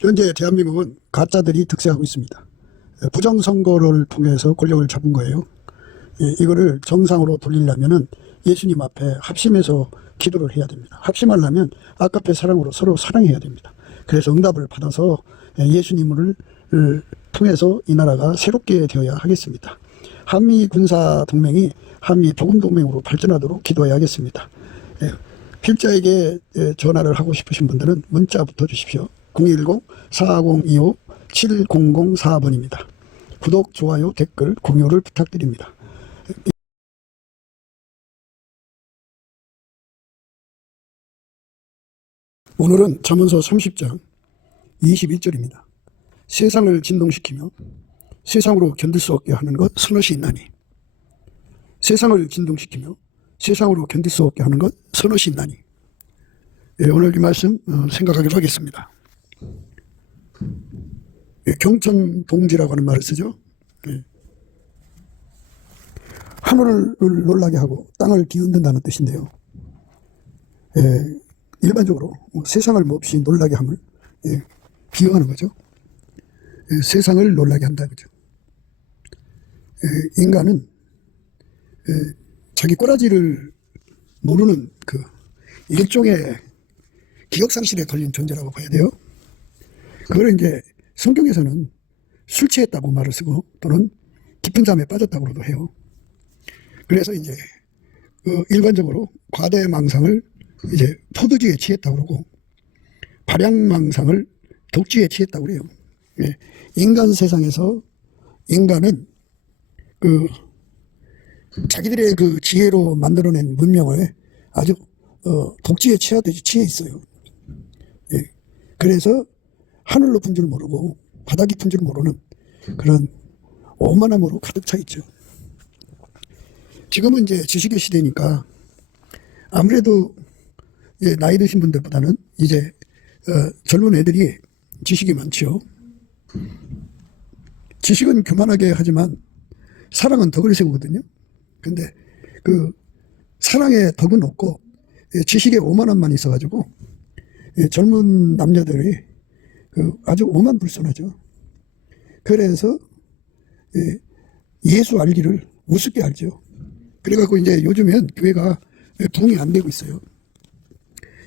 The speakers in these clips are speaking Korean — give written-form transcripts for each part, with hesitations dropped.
현재 대한민국은 가짜들이 득세하고 있습니다. 부정선거를 통해서 권력을 잡은 거예요. 이거를 정상으로 돌리려면은 예수님 앞에 합심해서 기도를 해야 됩니다. 합심하려면 아까페 사랑으로 서로 사랑해야 됩니다. 그래서 응답을 받아서 예수님을 통해서 이 나라가 새롭게 되어야 하겠습니다. 한미 군사 동맹이 한미 복음 동맹으로 발전하도록 기도해야겠습니다. 필자에게 전화를 하고 싶으신 분들은 문자 붙여 주십시오. 010-4025-7004번입니다. 구독, 좋아요, 댓글, 공유를 부탁드립니다. 오늘은 잠언서 30장 21절입니다. 세상을 진동시키며 세상으로 견딜 수 없게 하는 것 선엇이 있나니. 세상을 진동시키며 세상으로 견딜 수 없게 하는 것 선엇이 있나니. 오늘 이 말씀 생각하기로 하겠습니다. 경천동지라고 하는 말을 쓰죠. 하늘을 놀라게 하고 땅을 뒤흔든다는 뜻인데요. 일반적으로 세상을 몹시 놀라게 함을 비유하는 거죠. 세상을 놀라게 한다 그죠. 인간은 자기 꼬라지를 모르는 그 일종의 기억상실에 걸린 존재라고 봐야 돼요. 그걸 이제 성경에서는 술 취했다고 말을 쓰고 또는 깊은 잠에 빠졌다고도 해요. 그래서 이제 일반적으로 과대망상을 이제 포도주에 취했다고 그러고 발양망상을 독주에 취했다고 그래요. 인간 세상에서 인간은 자기들의 그 지혜로 만들어낸 문명을 아주 독주에 취하듯이 취해 있어요. 그래서 하늘 높은 줄 모르고 바다 깊은 줄 모르는 그런 오만함으로 가득 차 있죠. 지금은 이제 지식의 시대니까 아무래도 나이 드신 분들보다는 이제 젊은 애들이 지식이 많죠. 지식은 교만하게 하지만 사랑은 덕을 세우거든요. 근데 그 사랑의 덕은 없고 지식의 오만함만 있어가지고 젊은 남자들이 아주 오만불손하죠. 그래서 예수 알기를 우습게 알죠. 그래갖고 이제 요즘엔 교회가 부흥이 안 되고 있어요.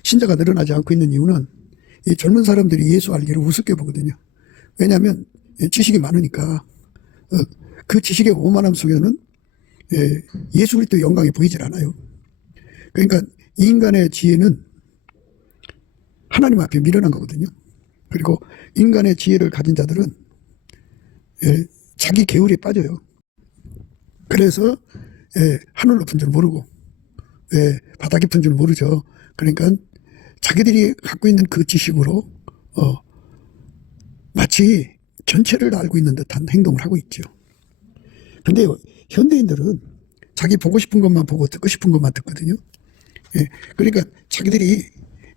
신자가 늘어나지 않고 있는 이유는 이 젊은 사람들이 예수 알기를 우습게 보거든요. 왜냐하면 지식이 많으니까 그 지식의 오만함 속에는 예수 그리스도의 영광이 보이질 않아요. 그러니까 인간의 지혜는 하나님 앞에 미련한 거거든요. 그리고 인간의 지혜를 가진 자들은 자기 계율에 빠져요. 그래서 하늘 높은 줄 모르고 바다 깊은 줄 모르죠. 그러니까 자기들이 갖고 있는 그 지식으로 마치 전체를 알고 있는 듯한 행동을 하고 있죠. 근데 현대인들은 자기 보고 싶은 것만 보고 듣고 싶은 것만 듣거든요. 그러니까 자기들이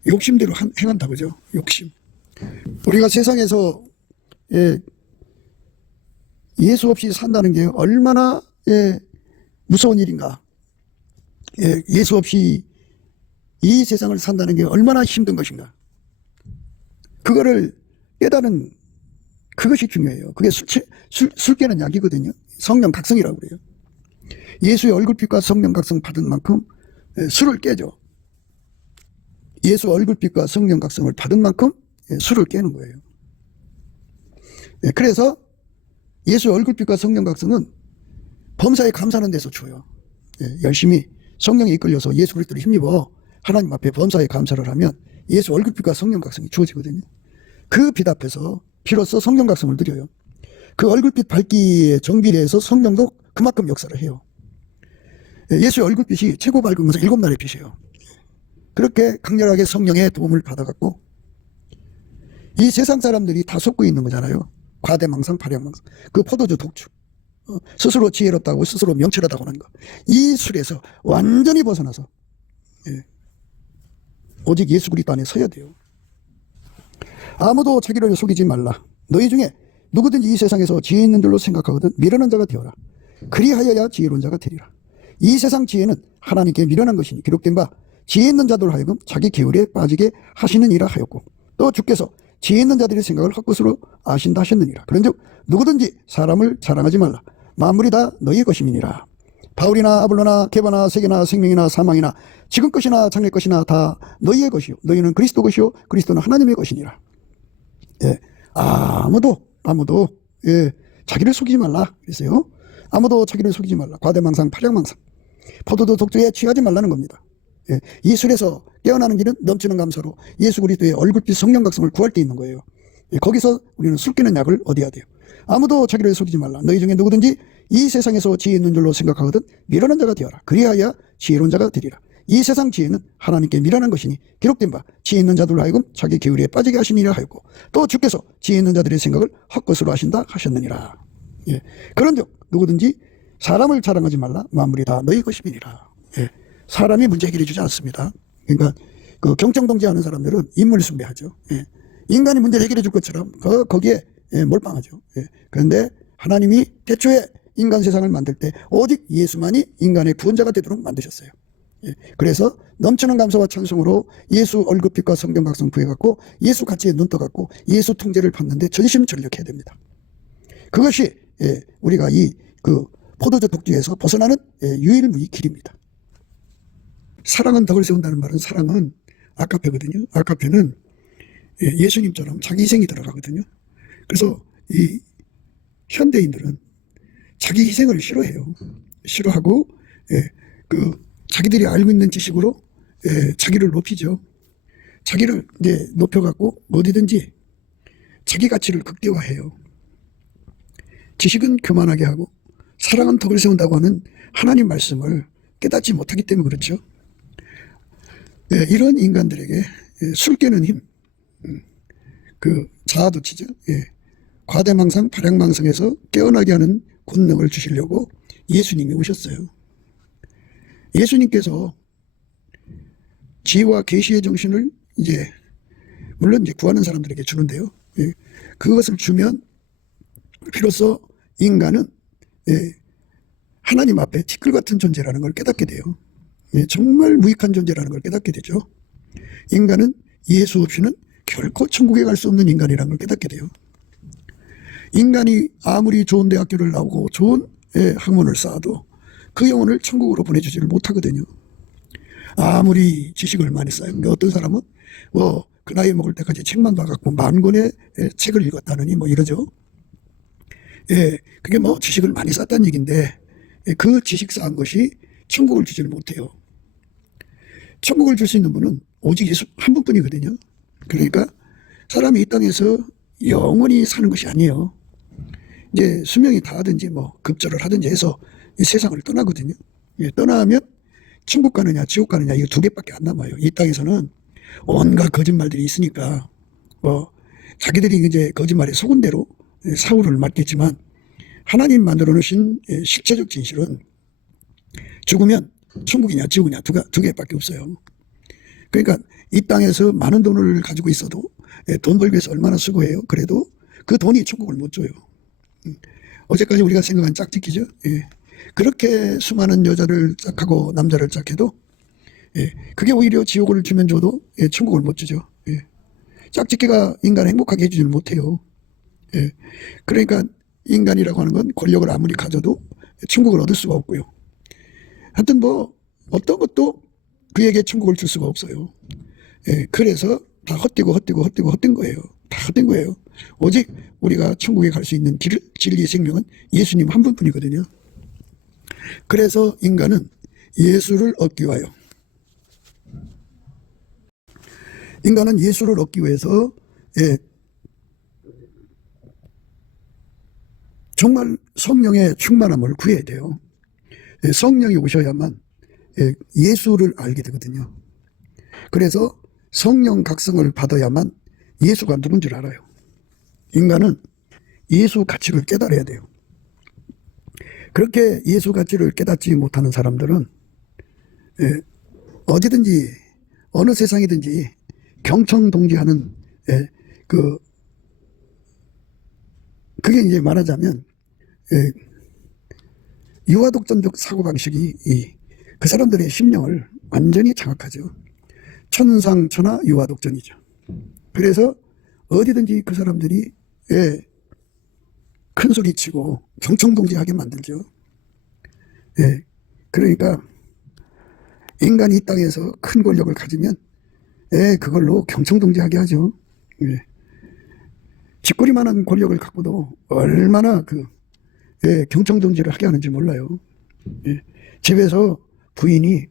욕심대로 행한다 그죠. 욕심. 우리가 세상에서 예수 없이 산다는 게 얼마나 무서운 일인가. 예수 없이 이 세상을 산다는 게 얼마나 힘든 것인가. 그거를 깨달은 그것이 중요해요. 그게 술 깨는 약이거든요. 성령 각성이라고 그래요. 예수의 얼굴빛과 성령 각성 받은 만큼 술을 깨죠. 예수 얼굴빛과 성령 각성을 받은 만큼 술을 깨는 거예요. 그래서 예수 얼굴빛과 성령 각성은 범사에 감사하는 데서 줘요. 열심히 성령에 이끌려서 예수 그리스도를 힘입어 하나님 앞에 범사에 감사를 하면 예수 얼굴빛과 성령 각성이 주어지거든요. 그 빛 앞에서 비로소 성령 각성을 드려요. 그 얼굴빛 밝기에 정비례해서 성령도 그만큼 역사를 해요. 예수의 얼굴빛이 최고 밝은 것은 7날의 빛이에요. 그렇게 강렬하게 성령의 도움을 받아갖고 이 세상 사람들이 다 속고 있는 거잖아요. 과대망상, 발양망상, 그 포도주 독주, 스스로 지혜롭다고 스스로 명철하다고 하는 거, 이 술에서 완전히 벗어나서 오직 예수 그리스도 안에 서야 돼요. 아무도 자기를 속이지 말라. 너희 중에 누구든지 이 세상에서 지혜 있는 줄로 생각하거든 미련한 자가 되어라. 그리하여야 지혜로운 자가 되리라. 이 세상 지혜는 하나님께 미련한 것이니 기록된 바 지혜 있는 자들 하여금 자기 계율에 빠지게 하시는 이라 하였고, 또 주께서 지혜 있는 자들의 생각을 헛것으로 아신다 하셨느니라. 그런즉 누구든지 사람을 자랑하지 말라. 만물이 다 너희의 것임이니라. 바울이나 아볼로나 게바나 세계나 생명이나 사망이나 지금 것이나 장래 것이나 다 너희의 것이요 너희는 그리스도 것이요 그리스도는 하나님의 것이니라. 예. 아무도 예. 자기를 속이지 말라 그랬어요. 아무도 자기를 속이지 말라. 과대망상 파량망상 포도주 독주에 취하지 말라는 겁니다. 예. 이 술에서 깨어나는 길은 넘치는 감사로 예수 그리스도의 얼굴빛 성령 각성을 구할 때 있는 거예요. 예. 거기서 우리는 술 깨는 약을 얻어야 돼요. 아무도 자기를 속이지 말라. 너희 중에 누구든지 이 세상에서 지혜 있는 줄로 생각하거든 미련한 자가 되어라. 그리하여 지혜로운 자가 되리라. 이 세상 지혜는 하나님께 미련한 것이니 기록된 바 지혜 있는 자들로 하여금 자기 계율에 빠지게 하시니라 하였고 또 주께서 지혜 있는 자들의 생각을 헛것으로 하신다 하셨느니라. 예. 그런즉 누구든지 사람을 자랑하지 말라. 만물이 다 너희 것임이니라. 예. 사람이 문제 해결해 주지 않습니다. 그러니까 그 경청동지하는 사람들은 인물 숭배하죠. 예. 인간이 문제를 해결해 줄 것처럼 거기에 몰빵하죠. 예. 그런데 하나님이 태초에 인간 세상을 만들 때 오직 예수만이 인간의 구원자가 되도록 만드셨어요. 예. 그래서 넘치는 감사와 찬송으로 예수 얼굴빛과 성경 각성 구해갖고 예수 가치에 눈 떠갖고 예수 통제를 받는데 전심전력해야 됩니다. 그것이 우리가 이 포도주 독주에서 벗어나는 유일무이 길입니다. 사랑은 덕을 세운다는 말은 사랑은 아카페거든요. 아카페는 예수님처럼 자기 희생이 들어가거든요. 그래서 이 현대인들은 자기 희생을 싫어해요. 싫어하고 자기들이 알고 있는 지식으로 자기를 높이죠. 자기를 이제 높여갖고 어디든지 자기 가치를 극대화해요. 지식은 교만하게 하고 사랑은 덕을 세운다고 하는 하나님 말씀을 깨닫지 못하기 때문에 그렇죠. 이런 인간들에게 술 깨는 힘, 자아도취죠. 과대망상, 발양망상에서 깨어나게 하는 권능을 주시려고 예수님이 오셨어요. 예수님께서 지혜와 계시의 정신을 물론 구하는 사람들에게 주는데요. 그것을 주면 비로소 인간은 하나님 앞에 티끌 같은 존재라는 걸 깨닫게 돼요. 정말 무익한 존재라는 걸 깨닫게 되죠. 인간은 예수 없이는 결코 천국에 갈 수 없는 인간이라는 걸 깨닫게 돼요. 인간이 아무리 좋은 대학교를 나오고 좋은 학문을 쌓아도 그 영혼을 천국으로 보내주지를 못하거든요. 아무리 지식을 많이 쌓아요. 그러니까 어떤 사람은 그 나이 먹을 때까지 책만 봐갖고 10,000권의 책을 읽었다느니 이러죠. 그게 지식을 많이 쌓았다는 얘기인데 그 지식 쌓은 것이 천국을 주지를 못해요. 천국을 줄 수 있는 분은 오직 예수 한 분뿐이거든요. 그러니까 사람이 이 땅에서 영원히 사는 것이 아니에요. 이제 수명이 다하든지 급절을 하든지 해서 이 세상을 떠나거든요. 떠나면 천국 가느냐 지옥 가느냐 이거 두 개밖에 안 남아요. 이 땅에서는 온갖 거짓말들이 있으니까 자기들이 이제 거짓말에 속은 대로 사후를 맞겠지만 하나님 만들어 놓으신 실체적 진실은 죽으면 천국이냐 지옥이냐 두 개밖에 없어요. 그러니까 이 땅에서 많은 돈을 가지고 있어도 돈 벌기 위해서 얼마나 수고해요. 그래도 그 돈이 천국을 못 줘요. 어제까지 우리가 생각한 짝짓기죠. 그렇게 수많은 여자를 짝하고 남자를 짝해도 그게 오히려 지옥을 주면 줘도 천국을 못 주죠. 짝짓기가 인간을 행복하게 해주지는 못해요. 그러니까 인간이라고 하는 건 권력을 아무리 가져도 천국을 얻을 수가 없고요. 하여튼 어떤 것도 그에게 천국을 줄 수가 없어요. 그래서 다 헛된 거예요. 다 헛된 거예요. 오직 우리가 천국에 갈 수 있는 길, 진리, 생명은 예수님 한 분뿐이거든요. 그래서 인간은 예수를 얻기 위하여 인간은 예수를 얻기 위해서 정말 성령의 충만함을 구해야 돼요. 성령이 오셔야만 예수를 알게 되거든요. 그래서 성령 각성을 받아야만 예수가 누군 줄 알아요. 인간은 예수 가치를 깨달아야 돼요. 그렇게 예수 가치를 깨닫지 못하는 사람들은 어디든지 어느 세상이든지 경청동지하는 그게 이제 말하자면 유아독존적 사고방식이 그 사람들의 심령을 완전히 장악하죠. 천상천하 유아독존이죠. 그래서 어디든지 그 사람들이 예, 큰 소리 치고 경청동지하게 만들죠. 예, 그러니까 인간이 이 땅에서 큰 권력을 가지면 예, 그걸로 경청동지하게 하죠. 예. 쥐꼬리만한 권력을 갖고도 얼마나 예, 경청동지를 하게 하는지 몰라요. 예. 집에서 부인이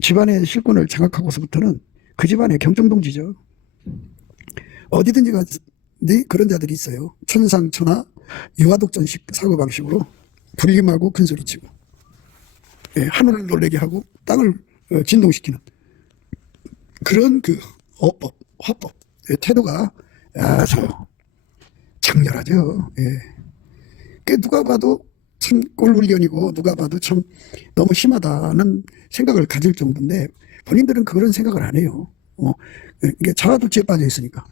집안의 실권을 장악하고서부터는 그 집안의 경청동지죠. 어디든지 그런 자들이 있어요. 천상천하 유아독전식 사고방식으로 불림하고 큰소리치고 예, 하늘을 놀래게 하고 땅을 진동시키는 그런 어법, 화법, 예, 태도가 아주 장렬하죠. 예. 누가 봐도 참 꼴불견이고 누가 봐도 참 너무 심하다는 생각을 가질 정도인데 본인들은 그런 생각을 안 해요. 이게 자아도취에 빠져 있으니까.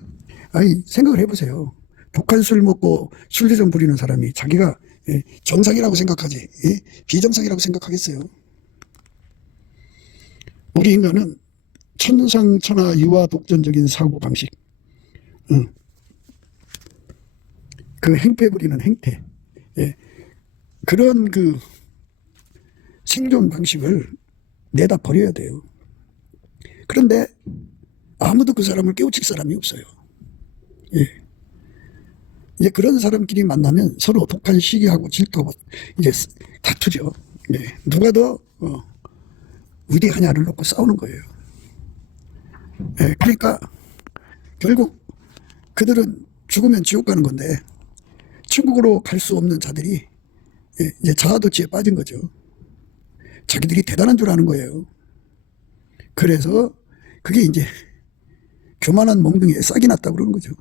아니, 생각을 해보세요. 독한 술 먹고 술주정 부리는 사람이 자기가 정상이라고 생각하지 비정상이라고 생각하겠어요. 우리 인간은 천상천하 유아독전적인 사고방식, 그 행패 부리는 행태, 예, 그런 생존 방식을 내다 버려야 돼요. 그런데 아무도 그 사람을 깨우칠 사람이 없어요. 예. 이제 그런 사람끼리 만나면 서로 독한 시기하고 질투하고 이제 다투죠. 예. 누가 더 위대하냐를 놓고 싸우는 거예요. 예. 그러니까 결국 그들은 죽으면 지옥 가는 건데 천국으로 갈 수 없는 자들이 이제 자아도취에 빠진 거죠. 자기들이 대단한 줄 아는 거예요. 그래서 그게 이제 교만한 몽둥이에 싹이 났다고 그러는 거죠.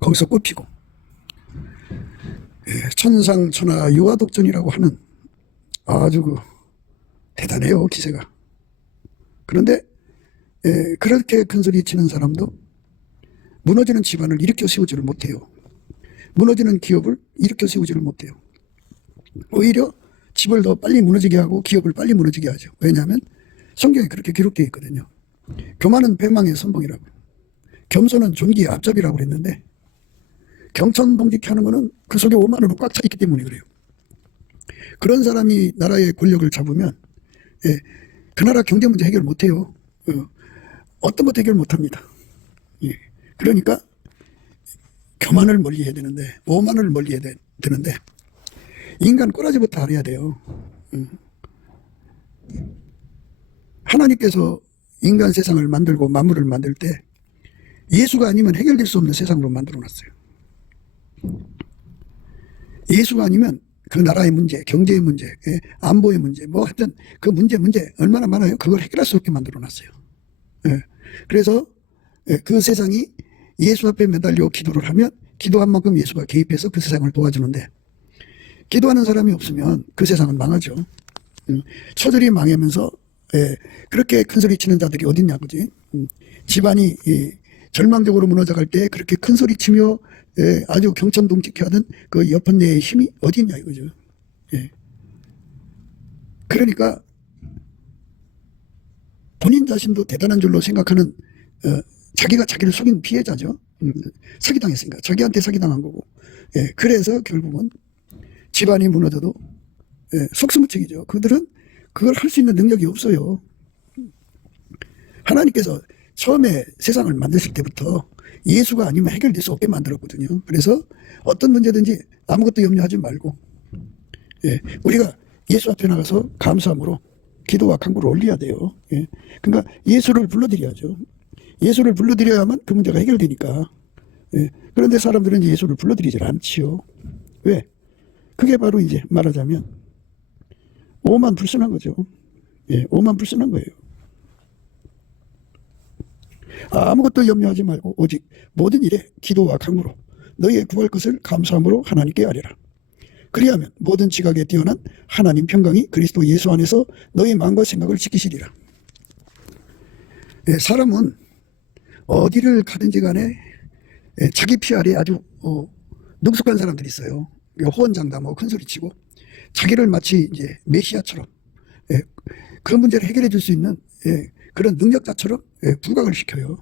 거기서 꼽히고. 천상천하 유아독전이라고 하는 아주 대단해요, 기세가. 그런데 그렇게 큰소리 치는 사람도 무너지는 집안을 일으켜 세우지를 못해요. 무너지는 기업을 일으켜 세우지를 못해요. 오히려 집을 더 빨리 무너지게 하고 기업을 빨리 무너지게 하죠. 왜냐하면 성경에 그렇게 기록되어 있거든요. 교만은 패망의 선봉이라고, 겸손은 존귀의 앞잡이라고 그랬는데 경천동지케 하는 거는 그 속에 오만으로 꽉 차 있기 때문에 그래요. 그런 사람이 나라의 권력을 잡으면 그 나라 경제 문제 해결 못해요. 어떤 것도 해결 못합니다. 그러니까 교만을 멀리해야 되는데, 오만을 멀리해야 되는데 인간 꼬라지부터 알아야 돼요. 하나님께서 인간 세상을 만들고 만물을 만들 때 예수가 아니면 해결될 수 없는 세상으로 만들어 놨어요. 예수가 아니면 그 나라의 문제, 경제의 문제, 안보의 문제, 뭐 하여튼 그 문제 얼마나 많아요. 그걸 해결할 수 없게 만들어 놨어요. 그래서 그 세상이 예수 앞에 매달려 기도를 하면 기도한 만큼 예수가 개입해서 그 세상을 도와주는데, 기도하는 사람이 없으면 그 세상은 망하죠. 처절히 망하면서 그렇게 큰소리 치는 자들이 어딨냐, 그지? 집안이 절망적으로 무너져갈 때 그렇게 큰소리 치며 아주 경천동지케 하던 그 여펀대의 힘이 어디 있냐 이거죠. 그러니까 본인 자신도 대단한 줄로 생각하는 자기가 자기를 속인 피해자죠. 사기당했으니까 자기한테 사기당한 거고. 그래서 결국은 집안이 무너져도 속수무책이죠. 그들은 그걸 할 수 있는 능력이 없어요. 하나님께서 처음에 세상을 만드실 때부터 예수가 아니면 해결될 수 없게 만들었거든요. 그래서 어떤 문제든지 아무것도 염려하지 말고 우리가 예수 앞에 나가서 감사함으로 기도와 간구를 올려야 돼요. 그러니까 예수를 불러드려야죠. 예수를 불러드려야만 그 문제가 해결되니까. 그런데 사람들은 예수를 불러드리질 않지요. 왜? 그게 바로 이제 말하자면 오만 불순한 거죠. 오만 불순한 거예요. 아무것도 염려하지 말고 오직 모든 일에 기도와 간구로 너희의 구할 것을 감사함으로 하나님께 아뢰라. 그리하면 모든 지각에 뛰어난 하나님 평강이 그리스도 예수 안에서 너희 마음과 생각을 지키시리라. 사람은 어디를 가든지 간에 자기 피 아래 아주 능숙한 사람들이 있어요. 호언장담하고 큰소리치고 자기를 마치 이제 메시아처럼 그 문제를 해결해 줄 수 있는 그런 능력자처럼 부각을 시켜요.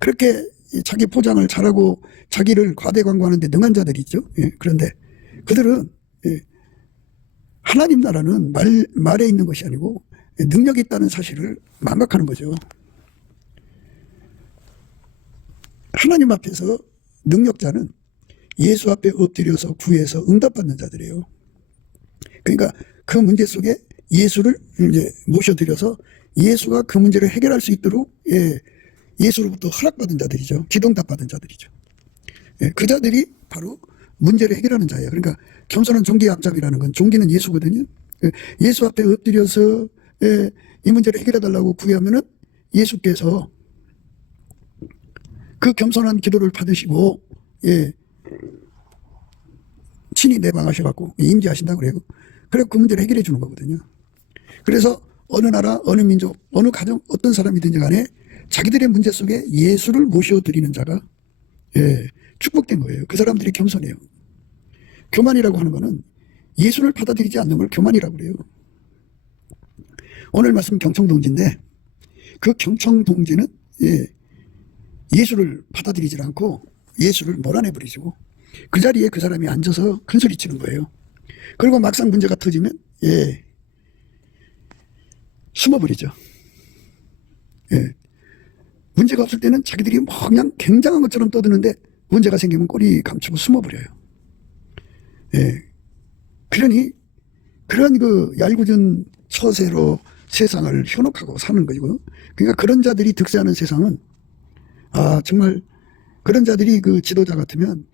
그렇게 자기 포장을 잘하고 자기를 과대광고하는데 능한 자들이 있죠. 예, 그런데 그들은 하나님 나라는 말에 있는 것이 아니고 능력이 있다는 사실을 망각하는 거죠. 하나님 앞에서 능력자는 예수 앞에 엎드려서 구해서 응답받는 자들이에요. 그러니까 그 문제 속에 예수를 이제 모셔드려서 예수가 그 문제를 해결할 수 있도록 예수로부터 허락받은 자들이죠. 기도응답 받은 자들이죠. 그 자들이 바로 문제를 해결하는 자예요. 그러니까 겸손한 종기의 앞잡이라는 건 종기는 예수거든요. 예수 앞에 엎드려서 이 문제를 해결해달라고 구하면은 예수께서 그 겸손한 기도를 받으시고 친히 내방하셔갖고 임재하신다고 그래요. 그래서 그 문제를 해결해 주는 거거든요. 그래서 어느 나라, 어느 민족, 어느 가정, 어떤 사람이든지 간에 자기들의 문제 속에 예수를 모셔드리는 자가 축복된 거예요. 그 사람들이 겸손해요. 교만이라고 하는 거는 예수를 받아들이지 않는 걸 교만이라고 그래요. 오늘 말씀 경청동지인데 그 경청동지는 예수를 받아들이지 않고 예수를 몰아내버리시고 그 자리에 그 사람이 앉아서 큰소리 치는 거예요. 그리고 막상 문제가 터지면 숨어버리죠. 문제가 없을 때는 자기들이 뭐 그냥 굉장한 것처럼 떠드는데 문제가 생기면 꼬리 감추고 숨어버려요. 그러니 그런 그 얄궂은 처세로 세상을 현혹하고 사는 거죠. 그러니까 그런 자들이 득세하는 세상은 정말 그런 자들이 그 지도자 같으면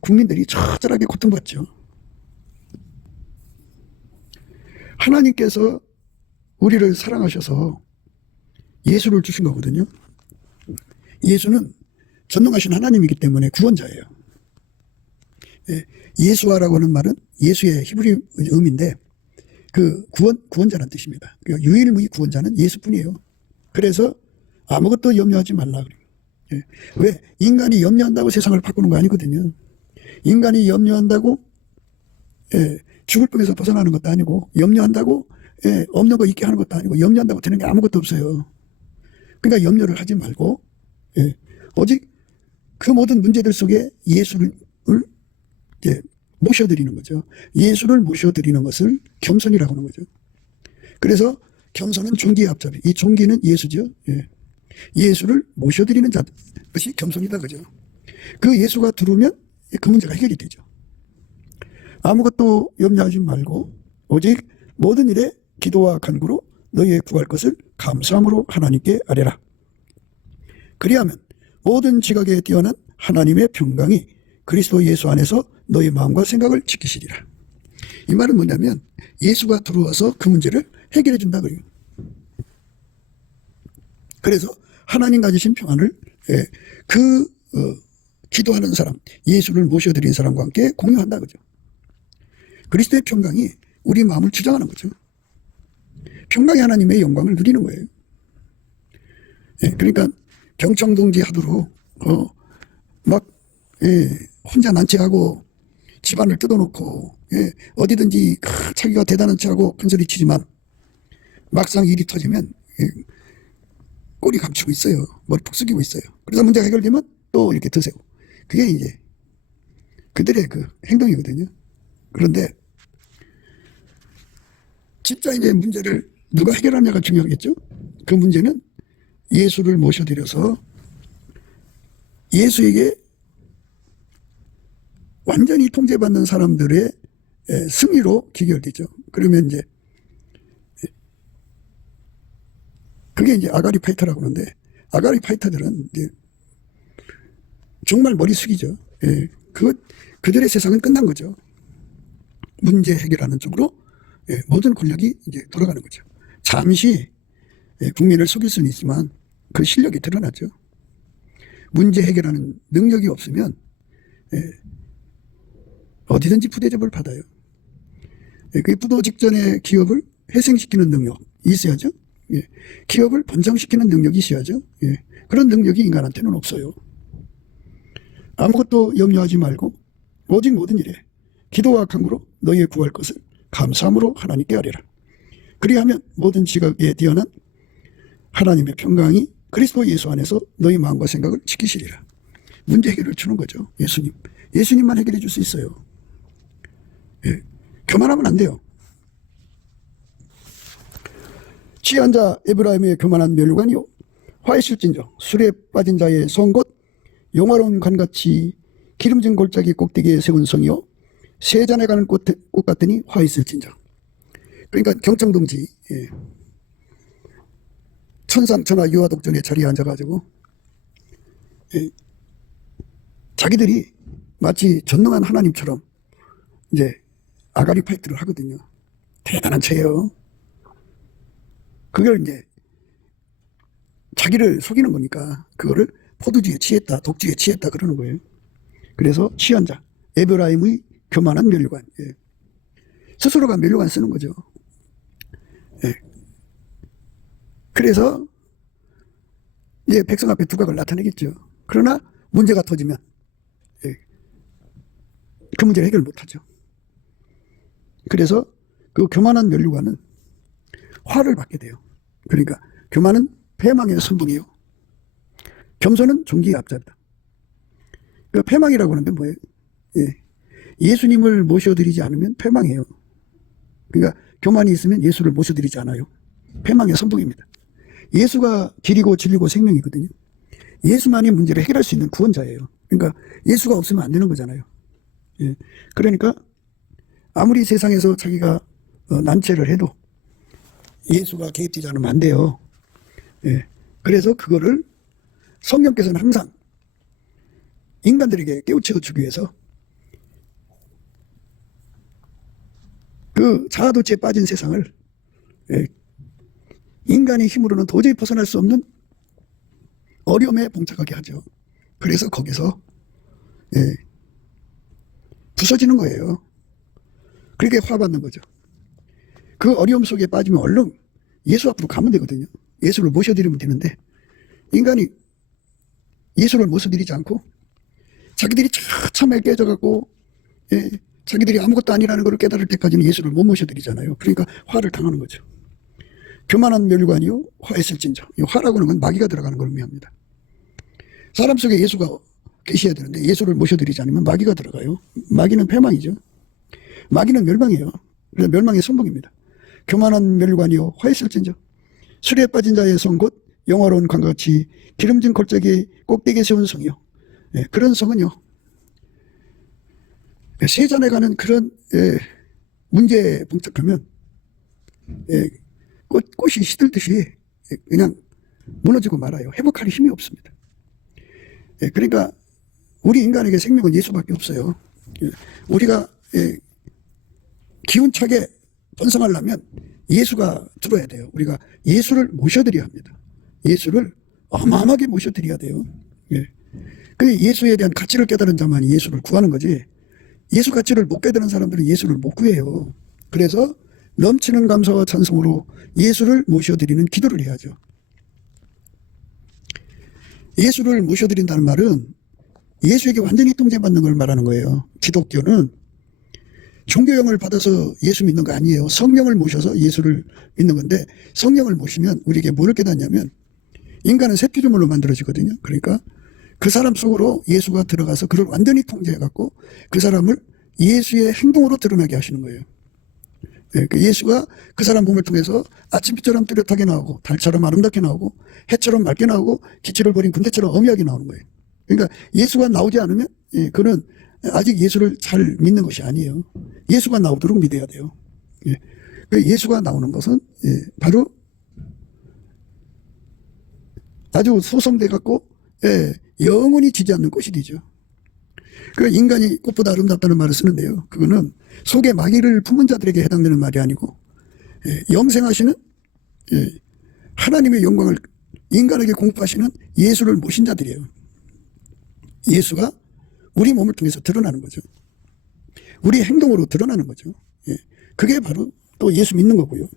국민들이 처절하게 고통받죠. 하나님께서 우리를 사랑하셔서 예수를 주신 거거든요. 예수는 전능하신 하나님이기 때문에 구원자예요. 예수아라고 하는 말은 예수의 히브리 의미인데 그 구원자라는 뜻입니다. 그러니까 유일무이 구원자는 예수뿐이에요. 그래서 아무것도 염려하지 말라 그래요. 왜? 인간이 염려한다고 세상을 바꾸는 거 아니거든요. 인간이 염려한다고 죽을 병에서 벗어나는 것도 아니고 염려한다고 없는 거 있게 하는 것도 아니고 염려한다고 되는 게 아무것도 없어요. 그러니까 염려를 하지 말고 오직 그 모든 문제들 속에 예수를 모셔드리는 거죠. 예수를 모셔드리는 것을 겸손이라고 하는 거죠. 그래서 겸손은 종기의 앞잡이. 이 종기는 예수죠. 예수를 모셔드리는 자 것이 겸손이다 그죠. 그 예수가 들어오면 그 문제가 해결이 되죠. 아무것도 염려하지 말고 오직 모든 일에 기도와 간구로 너희의 구할 것을 감사함으로 하나님께 아뢰라. 그리하면 모든 지각에 뛰어난 하나님의 평강이 그리스도 예수 안에서 너희 마음과 생각을 지키시리라. 이 말은 뭐냐면 예수가 들어와서 그 문제를 해결해 준다 그래요. 그래서 하나님 가지신 평안을 기도하는 사람, 예수를 모셔드린 사람과 함께 공유한다 그죠. 그리스도의 평강이 우리 마음을 주장하는 거죠. 평강의 하나님의 영광을 누리는 거예요. 그러니까 경청동지 하도록 막 혼자 난치하고 집안을 뜯어놓고 어디든지 자기가 대단한 척하고 큰소리 치지만 막상 일이 터지면 꼬리 감추고 있어요. 머리 푹 숙이고 있어요. 그래서 문제가 해결되면 또 이렇게 드세요. 그게 이제 그들의 그 행동이거든요. 그런데 진짜 이제 문제를 누가 해결하냐가 중요하겠죠. 그 문제는 예수를 모셔드려서 예수에게 완전히 통제받는 사람들의 승리로 기결되죠. 그러면 이제 그게 이제 아가리 파이터라고 하는데 아가리 파이터들은 이제 정말 머리 숙이죠. 그들의 세상은 끝난 거죠. 문제 해결하는 쪽으로 모든 권력이 이제 돌아가는 거죠. 잠시 국민을 속일 수는 있지만 그 실력이 드러나죠. 문제 해결하는 능력이 없으면 어디든지 부대접을 받아요. 그 부도 직전에 기업을 회생시키는 능력이 있어야죠. 기업을 번창시키는 능력이 있어야죠. 그런 능력이 인간한테는 없어요. 아무것도 염려하지 말고 오직 모든 일에 기도와 간구로 너희의 구할 것을 감사함으로 하나님께 아뢰라. 그리하면 모든 지각에 뛰어난 하나님의 평강이 그리스도 예수 안에서 너희 마음과 생각을 지키시리라. 문제 해결을 주는 거죠. 예수님만 해결해 줄 수 있어요. 예. 교만하면 안 돼요. 취한 자 에브라임의 교만한 면류관이요 화해실진저 술에 빠진 자의 성 곧 영화로운 관같이 기름진 골짜기 꼭대기에 세운 성이요 세 잔에 가는 꽃 같으니 화해실진저. 그러니까 경창동지 예. 천상천하 유아독전에 자리에 앉아가지고 예. 자기들이 마치 전능한 하나님처럼 이제 아가리 파이트를 하거든요. 대단한 채예요. 그걸 이제 자기를 속이는 거니까 그거를 포도주에 취했다, 독주에 취했다 그러는 거예요. 그래서 취한 자, 에브라임의 교만한 면류관. 예. 스스로가 면류관 쓰는 거죠. 예. 그래서 이제 백성 앞에 두각을 나타내겠죠. 그러나 문제가 터지면 예. 그 문제를 해결 못하죠. 그래서 그 교만한 면류관은 화를 받게 돼요. 그러니까 교만은 패망의 선봉이요. 겸손은 종기의 앞잡이다. 그러니까 패망이라고 하는 게 뭐예요? 예. 예수님을 모셔드리지 않으면 패망이에요. 그러니까 교만이 있으면 예수를 모셔드리지 않아요. 패망의 선봉입니다. 예수가 길이고 진리고 생명이거든요. 예수만이 문제를 해결할 수 있는 구원자예요. 그러니까 예수가 없으면 안 되는 거잖아요. 예. 그러니까 아무리 세상에서 자기가 난처를 해도 예수가 개입되지 않으면 안 돼요. 예. 그래서 그거를 성령께서는 항상 인간들에게 깨우쳐 주기 위해서 그 자아도취에 빠진 세상을 예. 인간의 힘으로는 도저히 벗어날 수 없는 어려움에 봉착하게 하죠. 그래서 거기서 예. 부서지는 거예요. 그렇게 화받는 거죠. 그 어려움 속에 빠지면 얼른 예수 앞으로 가면 되거든요. 예수를 모셔드리면 되는데 인간이 예수를 모셔드리지 않고 자기들이 처참하게 깨져갖고 예, 자기들이 아무것도 아니라는 걸 깨달을 때까지는 예수를 못 모셔드리잖아요. 그러니까 화를 당하는 거죠. 교만한 면류관이요 화했을진저. 이 화라고 하는 건 마귀가 들어가는 걸 의미합니다. 사람 속에 예수가 계셔야 되는데 예수를 모셔드리지 않으면 마귀가 들어가요. 마귀는 패망이죠. 마귀는 멸망이에요. 그래서 멸망의 선봉입니다. 교만한 면류관이요 화했을진저. 술에 빠진 자의 성 곧 영화로운 관같이 기름진 골짜기 꼭대기에 세운 성이요. 예, 그런 성은요 세잔에 가는 그런 문제에 봉착하면 꽃이 시들듯이 그냥 무너지고 말아요. 회복할 힘이 없습니다. 그러니까 우리 인간에게 생명은 예수밖에 없어요. 우리가 기운차게 번성하려면 예수가 들어야 돼요. 우리가 예수를 모셔드려야 합니다. 예수를 어마어마하게 모셔드려야 돼요. 그 예수에 대한 가치를 깨달은 자만이 예수를 구하는 거지 예수 가치를 못 깨달은 사람들은 예수를 못 구해요. 그래서 넘치는 감사와 찬송으로 예수를 모셔드리는 기도를 해야죠. 예수를 모셔드린다는 말은 예수에게 완전히 통제받는 걸 말하는 거예요. 기독교는 종교형을 받아서 예수 믿는 거 아니에요. 성령을 모셔서 예수를 믿는 건데 성령을 모시면 우리에게 뭐를 깨닫냐면 인간은 새 피조물로 만들어지거든요. 그러니까 그 사람 속으로 예수가 들어가서 그를 완전히 통제해갖고 그 사람을 예수의 행동으로 드러나게 하시는 거예요. 예수가 그 사람 몸을 통해서 아침빛처럼 뚜렷하게 나오고 달처럼 아름답게 나오고 해처럼 맑게 나오고 기치를 버린 군대처럼 엄하게 나오는 거예요. 그러니까 예수가 나오지 않으면 그는 아직 예수를 잘 믿는 것이 아니에요. 예수가 나오도록 믿어야 돼요. 예수가 나오는 것은 바로 아주 소성돼 갖고 영원히 지지 않는 꽃이 되죠. 그 인간이 꽃보다 아름답다는 말을 쓰는데요. 그거는 속에 마귀를 품은 자들에게 해당되는 말이 아니고 영생하시는 하나님의 영광을 인간에게 공급하시는 예수를 모신 자들이에요. 예수가 우리 몸을 통해서 드러나는 거죠. 우리 행동으로 드러나는 거죠. 그게 바로 또 예수 믿는 거고요.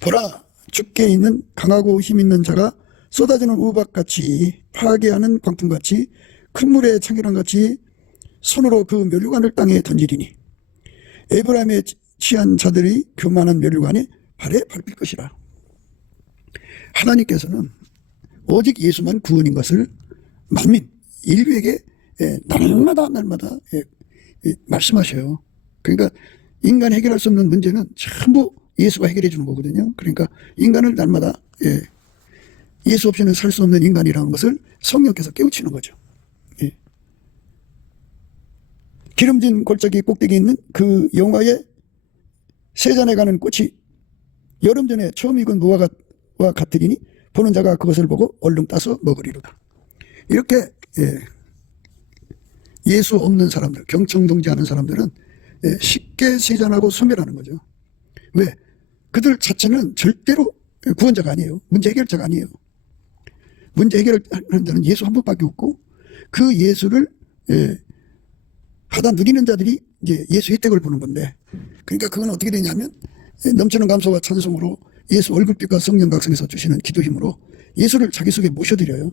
보라 죽게 있는 강하고 힘 있는 자가 쏟아지는 우박같이 파괴하는 광풍같이 큰 물의 창기랑같이 손으로 그 면류관을 땅에 던지리니 에브라임에 취한 자들이 교만한 면류관에 발에 밟힐 것이라. 하나님께서는 오직 예수만 구원인 것을 만민 인류에게 날마다 말씀하셔요. 그러니까 인간이 해결할 수 없는 문제는 전부 예수가 해결해 주는 거거든요. 그러니까 인간을 날마다 예수 없이는 살 수 없는 인간이라는 것을 성령께서 깨우치는 거죠. 기름진 골짜기 꼭대기에 있는 그 영화의 세잔에 가는 꽃이 여름 전에 처음 익은 무화과와 같으리니 보는 자가 그것을 보고 얼른 따서 먹으리로다. 이렇게 예수 없는 사람들, 경청동지하는 사람들은 쉽게 세잔하고 소멸하는 거죠. 왜? 그들 자체는 절대로 구원자가 아니에요. 문제 해결자가 아니에요. 문제 해결하는 자는 예수 한 분밖에 없고, 그 예수를 받아 누리는 자들이 이제 예수 혜택을 보는 건데, 그러니까 그건 어떻게 되냐면 넘치는 감사와 찬송으로 예수 얼굴빛과 성령 각성에서 주시는 기도 힘으로 예수를 자기 속에 모셔드려요.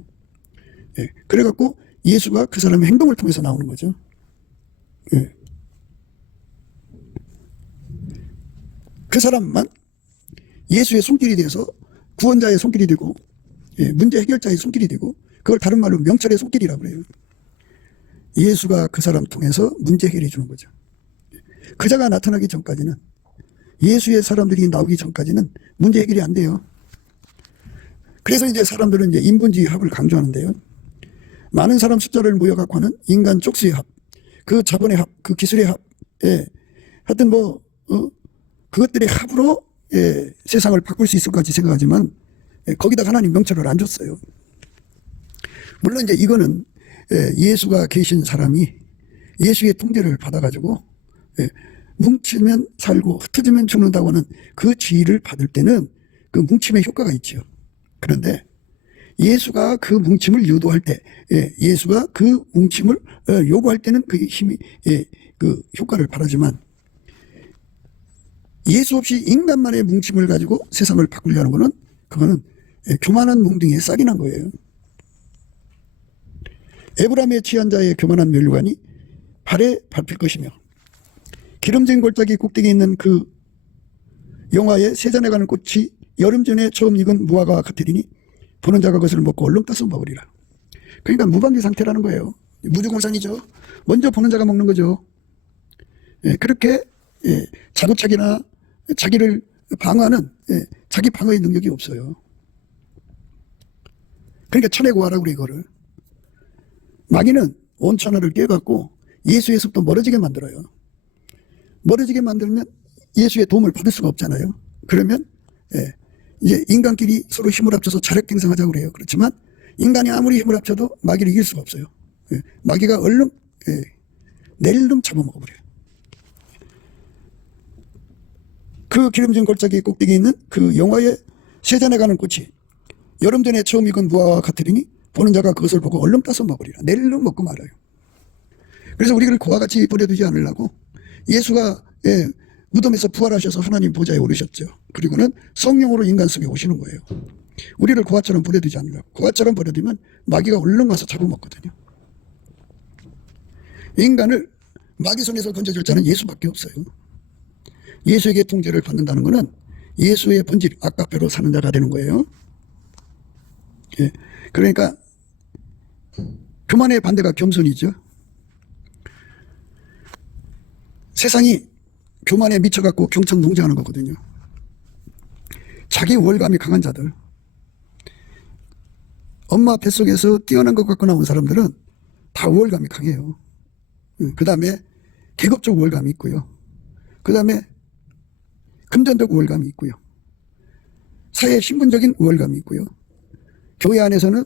그래갖고 예수가 그 사람의 행동을 통해서 나오는 거죠. 그 사람만 예수의 손길이 돼서 구원자의 손길이 되고, 문제 해결자의 손길이 되고, 그걸 다른 말로 명철의 손길이라고 그래요. 예수가 그 사람 통해서 문제 해결해 주는 거죠. 그자가 나타나기 전까지는, 예수의 사람들이 나오기 전까지는 문제 해결이 안 돼요. 그래서 이제 사람들은 이제 인본주의 합을 강조하는데요. 많은 사람 숫자를 모여갖고 하는 인간 쪽수의 합, 그 자본의 합, 그 기술의 합, 하여튼 그것들의 합으로 세상을 바꿀 수 있을 것 같이 생각하지만, 거기다 하나님 명철을 안 줬어요. 물론 이제 이거는 예수가 계신 사람이 예수의 통제를 받아가지고 뭉치면 살고 흩어지면 죽는다고 하는 그 지위를 받을 때는 그 뭉침의 효과가 있죠. 그런데 예수가 그 뭉침을 유도할 때, 예수가 그 뭉침을 요구할 때는 그 힘이, 그 효과를 발하지만, 예수 없이 인간만의 뭉침을 가지고 세상을 바꾸려는 거는, 그거는 교만한 몽둥이에 싹이 난 거예요. 에브라임에 취한 자의 교만한 멸류관이 발에 밟힐 것이며, 기름진 골짜기 꼭대기에 있는 그 영화에 세잔에 가는 꽃이 여름 전에 처음 익은 무화과와 같으리니 보는 자가 그것을 먹고 얼른 따서 먹으리라. 그러니까 무방비 상태라는 거예요. 무주공산이죠. 먼저 보는 자가 먹는 거죠. 그렇게 자구착이나 자기를 방어하는 자기 방어의 능력이 없어요. 그러니까 쳐내고 하라고 그래. 이거를 마귀는 온 천하를 깨갖고 예수에서부터 멀어지게 만들어요. 멀어지게 만들면 예수의 도움을 받을 수가 없잖아요. 그러면 이제 인간끼리 서로 힘을 합쳐서 자력갱생하자고 그래요. 그렇지만 인간이 아무리 힘을 합쳐도 마귀를 이길 수가 없어요. 마귀가 얼른 내일름 잡아먹어버려요. 그 기름진 골짜기 꼭대기에 있는 그 영화의 세잔에 가는 꽃이 여름 전에 처음 익은 무화과와 같으리니 보는 자가 그것을 보고 얼른 따서 먹으리라. 내일름 먹고 말아요. 그래서 우리를 그와 같이 버려두지 않으려고 예수가 무덤에서 부활하셔서 하나님 보좌에 오르셨죠. 그리고는 성령으로 인간 속에 오시는 거예요. 우리를 고아처럼 버려두지 않으려고. 고아처럼 버려두면 마귀가 얼른 와서 잡아먹거든요. 인간을 마귀 손에서 건져줄 자는 예수밖에 없어요. 예수에게 통제를 받는다는 것은 예수의 본질, 아까페로 사는 자가 되는 거예요. 그러니까 교만의 반대가 겸손이죠. 세상이 교만에 미쳐갖고 경청농장하는 거거든요. 자기 우월감이 강한 자들, 엄마 뱃속에서 뛰어난 것 갖고 나온 사람들은 다 우월감이 강해요. 그 다음에 계급적 우월감이 있고요. 그 다음에 금전적 우월감이 있고요. 사회 신분적인 우월감이 있고요. 교회 안에서는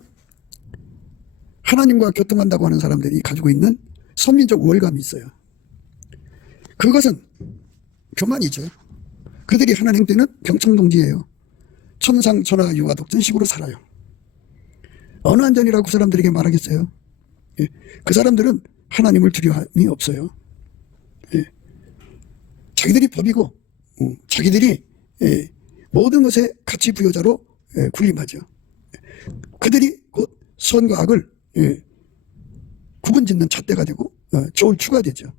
하나님과 교통한다고 하는 사람들이 가지고 있는 선민적 우월감이 있어요. 그것은 교만이죠. 그들이 하는 행태는 경청동지예요. 천상천하 유아 독전식으로 살아요. 어느 한전이라고 그 사람들에게 말하겠어요? 그 사람들은 하나님을 두려움이 없어요. 자기들이 법이고 자기들이 모든 것의 가치 부여자로 군림하죠. 그들이 곧 선과 악을 구분짓는 잣대가 되고 저울추가 되죠.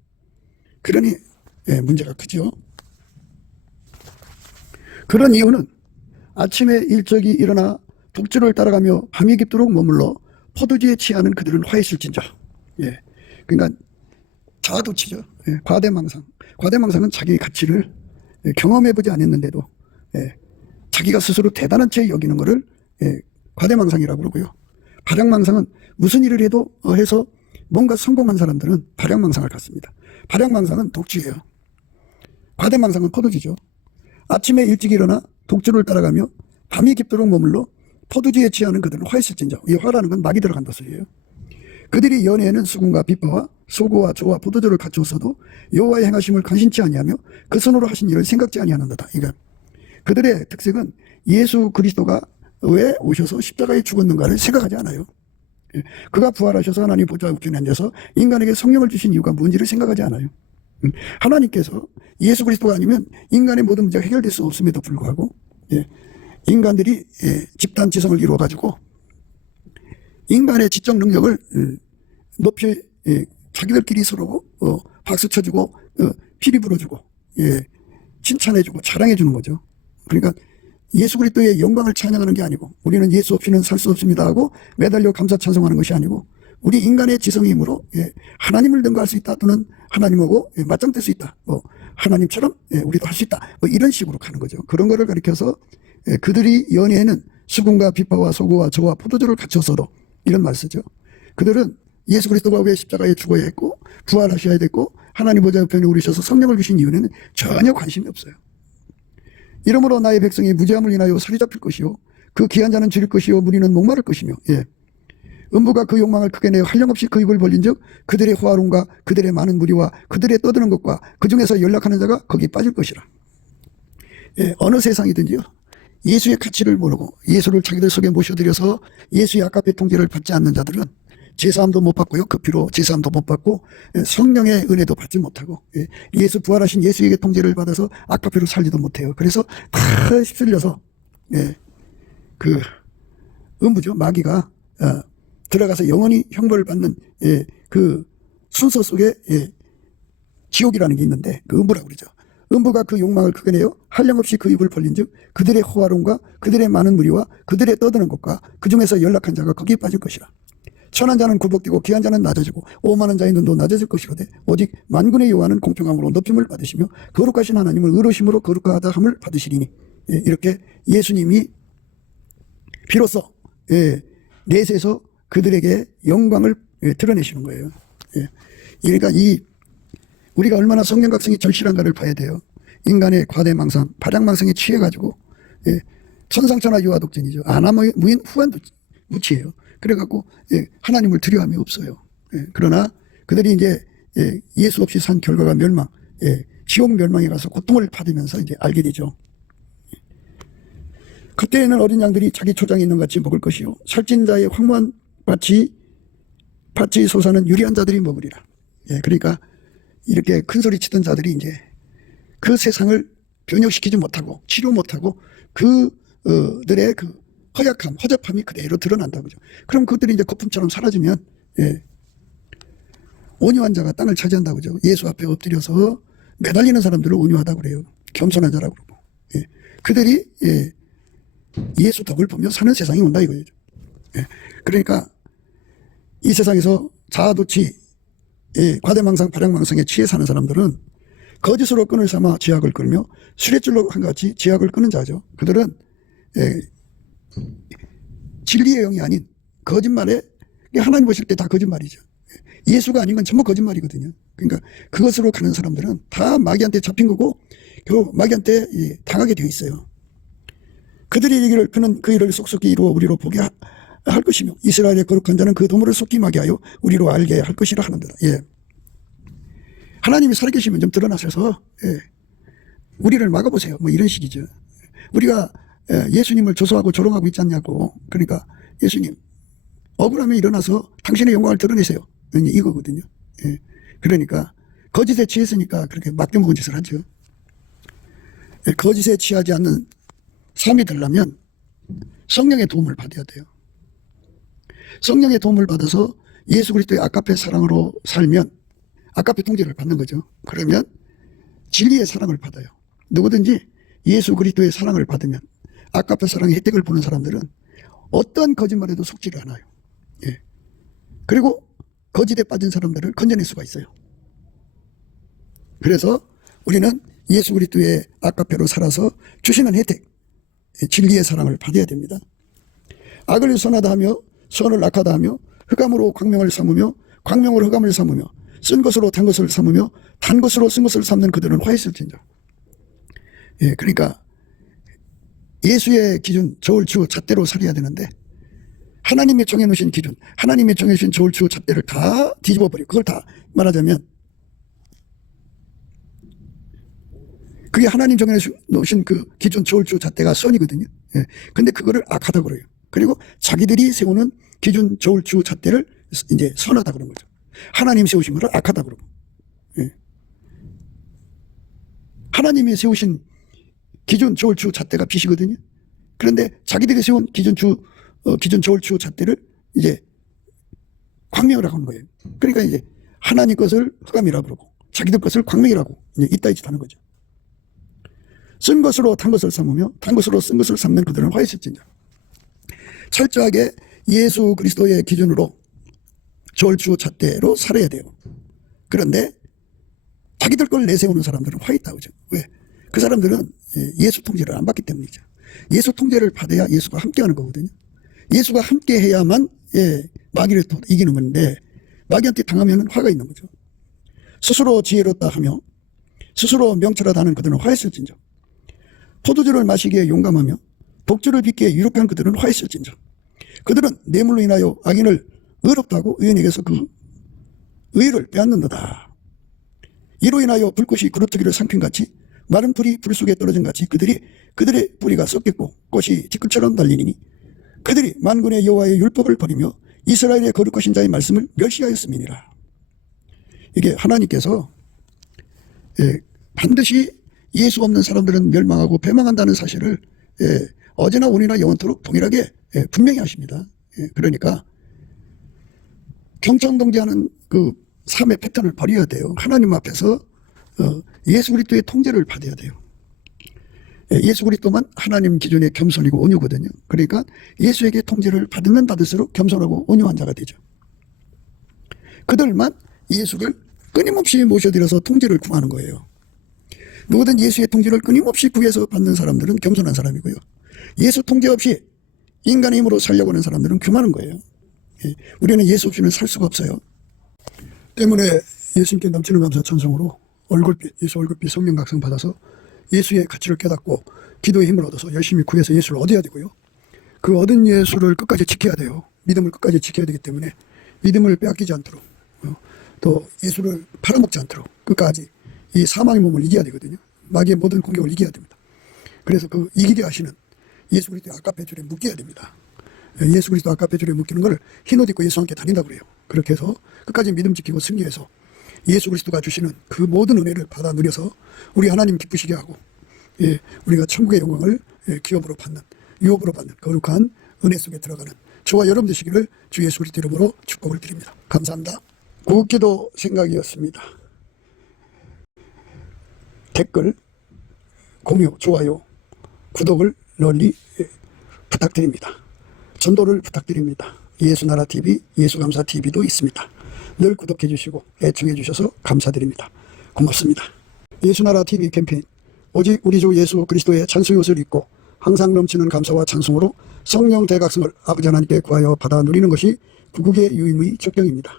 그러니 문제가 크죠. 그런 이유는 아침에 일찍이 일어나 독주를 따라가며 밤이 깊도록 머물러 포도주에 취하는 그들은 화있을진저. 예. 그러니까 자아도취죠. 예. 과대망상. 과대망상은 자기 가치를 경험해보지 않았는데도 자기가 스스로 대단한 채 여기는 것을 과대망상이라고 그러고요. 발약망상은 무슨 일을 해도 해서 뭔가 성공한 사람들은 발약망상을 갖습니다. 발약망상은 독주예요. 과대망상은 포도주죠. 아침에 일찍 일어나 독주를 따라가며 밤이 깊도록 머물러 포도주에 취하는 그들은 화있을진저. 이 화라는 건 막이 들어간다 소리예요. 그들이 연애에는 수군과 비파와 소고와 조와 포도주를 갖추었어도 여호와의 행하심을 간신치 아니하며 그 손으로 하신 일을 생각지 아니하는도다. 그러니까 그들의 특색은 예수 그리스도가 왜 오셔서 십자가에 죽었는가를 생각하지 않아요. 그가 부활하셔서 하나님 보좌 우편에 앉아서 인간에게 성령을 주신 이유가 뭔지를 생각하지 않아요. 하나님께서 예수 그리스도가 아니면 인간의 모든 문제가 해결될 수 없음에도 불구하고 인간들이 집단 지성을 이루어가지고 인간의 지적 능력을 높이 자기들끼리 서로 박수 쳐주고 피리 불어주고 칭찬해주고 자랑해주는 거죠. 그러니까 예수 그리스도의 영광을 찬양하는 게 아니고 우리는 예수 없이는 살 수 없습니다 하고 매달려 감사 찬송하는 것이 아니고 우리 인간의 지성의 힘으로 하나님을 능가할 수 있다 또는 하나님하고 맞짱뜰 수 있다. 하나님처럼 우리도 할 수 있다. 이런 식으로 가는 거죠. 그런 거를 가리켜서 그들이 연애에는 수군과 비파와 소고와 저와 포도주를 갖췄어도 이런 말 쓰죠. 그들은 예수 그리스도가 왜 십자가에 죽어야 했고 부활하셔야 됐고 하나님 보좌 우편에 오르셔서 성령을 주신 이유는 전혀 관심이 없어요. 이러므로 나의 백성이 무죄함을 인하여 살이 잡힐 것이요 그 귀한 자는 줄일 것이요 무리는 목마를 것이며 음부가 그 욕망을 크게 내어 한량없이 그 입을 벌린 즉 그들의 호화론과 그들의 많은 무리와 그들의 떠드는 것과 그 중에서 연락하는 자가 거기 빠질 것이라. 어느 세상이든지요 예수의 가치를 모르고 예수를 자기들 속에 모셔들여서 예수의 아까페 통제를 받지 않는 자들은 제사함도 못 받고요. 그 피로 제사함도 못 받고 성령의 은혜도 받지 못하고 예수 부활하신 예수에게 통제를 받아서 아까페로 살지도 못해요. 그래서 다 휩쓸려서 그 음부죠. 마귀가 들어가서 영원히 형벌을 받는 그 순서 속에 지옥이라는 게 있는데 그 음부라고 그러죠. 음부가 그 욕망을 크게 내어 한량없이 그 입을 벌린 즉 그들의 호화론과 그들의 많은 무리와 그들의 떠드는 것과 그 중에서 연락한 자가 거기에 빠질 것이라. 천한 자는 굴복되고 귀한 자는 낮아지고 오만한 자의 눈도 낮아질 것이로되 오직 만군의 여호와는 공평함으로 높임을 받으시며 거룩하신 하나님을 의로심으로 거룩하다 함을 받으시리니. 이렇게 예수님이 비로소 내세에서 그들에게 영광을 드러내시는 거예요. 그러니까 우리가 얼마나 성령 각성이 절실한가를 봐야 돼요. 인간의 과대망상, 발약망상에 취해가지고 천상천하 유아독전이죠. 아나무인 후한무치예요. 그래갖고 하나님을 두려움이 없어요. 그러나 그들이 이제 예수 없이 산 결과가 멸망, 지옥 멸망에 가서 고통을 받으면서 이제 알게 되죠. 그때에는 어린 양들이 자기 초장에 있는 같이 먹을 것이요 살찐 자의 황무한 밭이 솟아는 유리한 자들이 먹으리라. 그러니까 이렇게 큰 소리 치던 자들이 이제 그 세상을 변혁시키지 못하고 치료 못하고 그들의 그 허약함, 허접함이 그대로 드러난다고 그죠. 그럼 그들이 이제 거품처럼 사라지면 온유한 자가 땅을 차지한다고 그죠. 예수 앞에 엎드려서 매달리는 사람들을 온유하다고 그래요. 겸손한 자라고 그러고. 그들이 예수 덕을 보며 사는 세상이 온다 이거죠. 그러니까 이 세상에서 자아도취, 과대망상, 발약망상에 취해 사는 사람들은 거짓으로 끈을 삼아 지약을 끌며 수레줄로 한같이 지약을 끄는 자죠. 그들은 진리의 영이 아닌 거짓말에 하나님 보실 때 다 거짓말이죠. 예수가 아닌 건 전부 거짓말이거든요. 그러니까 그것으로 가는 사람들은 다 마귀한테 잡힌 거고 결국 마귀한테 당하게 되어 있어요. 그들이 이르기를 그는 그 일을 속속히 이루어 우리로 보게 할 것이며 이스라엘의 거룩한 자는 그 도모를 속임하게 하여 우리로 알게 할 것이라 하는도다. 하나님이 살아계시면 좀 드러나셔서 우리를 막아보세요. 뭐 이런 식이죠. 우리가 예수님을 조소하고 조롱하고 있지 않냐고. 그러니까 예수님 억울하면 일어나서 당신의 영광을 드러내세요. 이거거든요. 그러니까 거짓에 취했으니까 그렇게 맡겨먹은 짓을 하죠. 거짓에 취하지 않는 삶이 되려면 성령의 도움을 받아야 돼요. 성령의 도움을 받아서 예수 그리스도의 아까페 사랑으로 살면 아까페 통제를 받는 거죠. 그러면 진리의 사랑을 받아요. 누구든지 예수 그리스도의 사랑을 받으면 아까페 사랑의 혜택을 보는 사람들은 어떠한 거짓말에도 속지를 않아요. 예. 그리고 거짓에 빠진 사람들을 건져낼 수가 있어요. 그래서 우리는 예수 그리스도의 아까페로 살아서 주시는 혜택, 진리의 사랑을 받아야 됩니다. 악을 선하다 하며 선을 악하다 하며 흑암으로 광명을 삼으며 광명으로 흑암을 삼으며 쓴 것으로 단 것을 삼으며 단 것으로 쓴 것을 삼는 그들은 화있을진저. 예, 그러니까 예수의 기준 저울추 잣대로 살아야 되는데 하나님이 정해놓으신 기준, 하나님이 정해주신 저울추 잣대를 다 뒤집어버리고 그걸 다 말하자면 그게 하나님 정해놓으신 그 기준 저울추 잣대가 선이거든요. 예, 근데 그거를 악하다 그래요. 그리고 자기들이 세우는 기준 저울추 잣대를 이제 선하다 그런 거죠. 하나님 세우신 것을 악하다 그러고. 예. 하나님이 세우신 기준 저울추 잣대가 빛이거든요. 그런데 자기들이 세운 기준 저울추 잣대를 이제 광명이라고 하는 거예요. 그러니까 이제 하나님 것을 흑암이라고 그러고 자기들 것을 광명이라고 이제 이따위 짓 하는 거죠. 쓴 것으로 단 것을 삼으며 단 것으로 쓴 것을 삼는 그들은 화있을진저. 철저하게 예수 그리스도의 기준으로 저울추 잣대로 살아야 돼요. 그런데 자기들 걸 내세우는 사람들은 화있다 그죠. 왜? 그 사람들은 예수 통제를 안 받기 때문이죠. 예수 통제를 받아야 예수가 함께하는 거거든요. 예수가 함께해야만 마귀를 이기는 건데 마귀한테 당하면 화가 있는 거죠. 스스로 지혜롭다 하며 스스로 명철하다 하는 그들은 화있을진저. 포도주를 마시기에 용감하며 독주를 빚기에 유력한 그들은 화있을진저. 그들은 뇌물로 인하여 악인을 의롭다고 의인에게서 그 의를 빼앗는도다. 이로 인하여 불꽃이 그루터기를 삼킨같이 마른 풀이 불 속에 떨어진 같이 그들의 뿌리가 썩겠고 꽃이 티끌처럼 달리니 그들이 만군의 여호와의 율법을 버리며 이스라엘의 거룩하신 자의 말씀을 멸시하였음이니라. 이게 하나님께서 반드시 예수 없는 사람들은 멸망하고 패망한다는 사실을 어제나 오늘이나 영원토록 동일하게 분명히 하십니다. 그러니까 경청동제하는 그 삶의 패턴을 버려야 돼요. 하나님 앞에서 예수 그리스도의 통제를 받아야 돼요. 예수 그리스도만 하나님 기준의 겸손이고 온유거든요. 그러니까 예수에게 통제를 받으면 받을수록 겸손하고 온유한 자가 되죠. 그들만 예수를 끊임없이 모셔들여서 통제를 구하는 거예요. 누구든 예수의 통제를 끊임없이 구해서 받는 사람들은 겸손한 사람이고요. 예수 통제 없이 인간의 힘으로 살려고 하는 사람들은 교만한 거예요. 우리는 예수 없이는 살 수가 없어요. 때문에 예수님께 넘치는 감사 천성으로 예수 얼굴빛 성령 각성 받아서 예수의 가치를 깨닫고 기도의 힘을 얻어서 열심히 구해서 예수를 얻어야 되고요. 그 얻은 예수를 끝까지 지켜야 돼요. 믿음을 끝까지 지켜야 되기 때문에 믿음을 빼앗기지 않도록 또 예수를 팔아먹지 않도록 끝까지 이 사망의 몸을 이겨야 되거든요. 마귀의 모든 공격을 이겨야 됩니다. 그래서 그 이기게 하시는 예수 그리스도 아까페 줄에 묶여야 됩니다. 예수 그리스도 아까페 줄에 묶이는 걸 흰옷 입고 예수와 함께 다닌다고 그래요. 그렇게 해서 끝까지 믿음 지키고 승리해서 예수 그리스도가 주시는 그 모든 은혜를 받아 누려서 우리 하나님 기쁘시게 하고 우리가 천국의 영광을 기업으로 받는 유업으로 받는 거룩한 은혜 속에 들어가는 저와 여러분 되시기를 주 예수 그리스도 이름으로 축복을 드립니다. 감사합니다. 구기도 생각이었습니다. 댓글, 공유, 좋아요, 구독을 널리 부탁드립니다. 전도를 부탁드립니다. 예수나라TV, 예수감사TV도 있습니다. 늘 구독해 주시고 애청해 주셔서 감사드립니다. 고맙습니다. 예수나라TV 캠페인 오직 우리 주 예수 그리스도의 찬송의 옷을 입고 항상 넘치는 감사와 찬송으로 성령 대각성을 아버지 하나님께 구하여 받아 누리는 것이 구국의 유임의 적경입니다.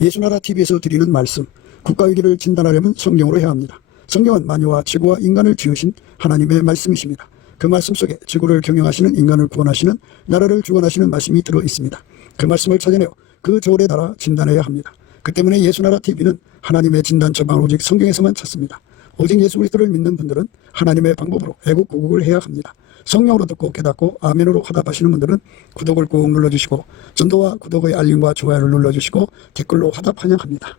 예수나라TV에서 드리는 말씀, 국가위기를 진단하려면 성경으로 해야 합니다. 성경은 만유와 지구와 인간을 지으신 하나님의 말씀이십니다. 그 말씀 속에 지구를 경영하시는 인간을 구원하시는 나라를 주관하시는 말씀이 들어있습니다. 그 말씀을 찾아내어 그 저울에 달아 진단해야 합니다. 그 때문에 예수나라TV는 하나님의 진단 처방을 오직 성경에서만 찾습니다. 오직 예수 그리스도를 믿는 분들은 하나님의 방법으로 애국 구국을 해야 합니다. 성령으로 듣고 깨닫고 아멘으로 화답하시는 분들은 구독을 꾹 눌러주시고 전도와 구독의 알림과 좋아요를 눌러주시고 댓글로 화답 환영합니다.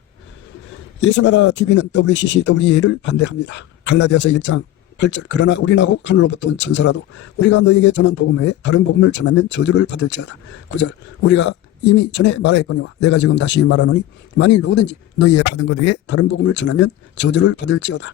예수나라TV는 WCCWA를 반대합니다. 갈라디아서 1장 8절 그러나 우리나고 하늘로부터 온 천사라도 우리가 너에게 전한 복음 외에 다른 복음을 전하면 저주를 받을지어다. 9절 우리가 이미 전에 말하였거니와 내가 지금 다시 말하노니 만일 누구든지 너희의 받은 것 외에 다른 복음을 전하면 저주를 받을지어다.